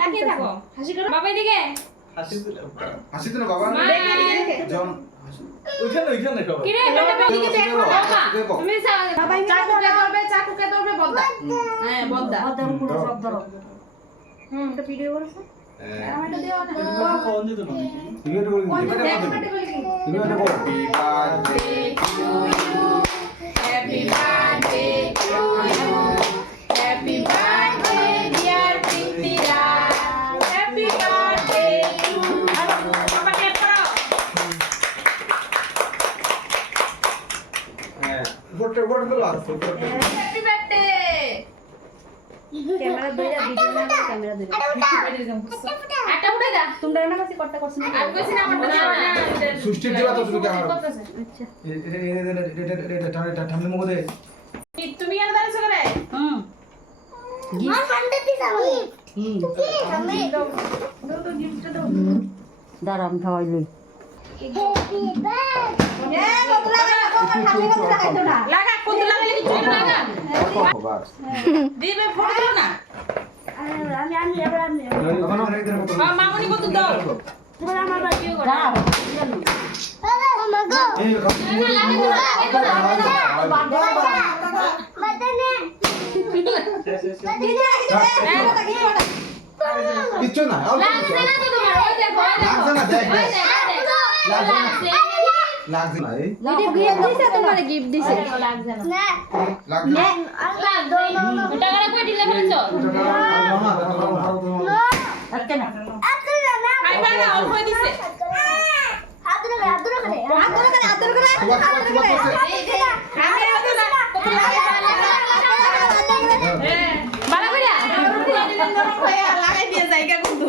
তাকিয়ে থাকো হাসি করো বাবা এদিকে হাসি তো না বাবা জন ওইখানে সবাই কি রে বেটা এদিকে দেখো বাবা তুমি বাবা চাকুকে ধরবে বদ্দা হ্যাঁ বদ্দা পুরো সব ধরো এটা ভিডিও করছ আমারটা দিও না কোন দিত না ভিডিওটা করে Happy birthday to you. Happy birthday, dear Prithira. Happy birthday to you. Papa clap karo. বড় গুলো আছে Happy birthday. ক্যামেরা ধরে ভিডিও না ক্যামেরা ধরে আটা উঠে দা তোমরা না কাছে কটটা করছ না আর কইছি না আমার না সৃষ্টি দিবা তো শুধু ক্যামেরা আচ্ছা এটা ঠামলে মুখ দে তুমি কেন দাঁড়াছো করে গিফট দাঁড়া আমি খাওয়াই লই লাগা কোন লাগালে কি চুল লাগা দিবে ফোন দিও না বাবা মামুনি কত দাও আমার বাড়ি গো দাঁড়া কিচ্ছু না লাগছে না তো তোমার ওই দেখো লাগছে না দেখ দেখ লাগছে লাগছে না এই গিফট দিছে তোমারে গিফট দিছে লাগছে না লাগছে না টাকাটা কই দিলে বলছো আচ্ছা না খাইবা না অল্প দিছে আমি আদু না কত বালা কইরা লাগাই দিয়ে জায়গা কিন্তু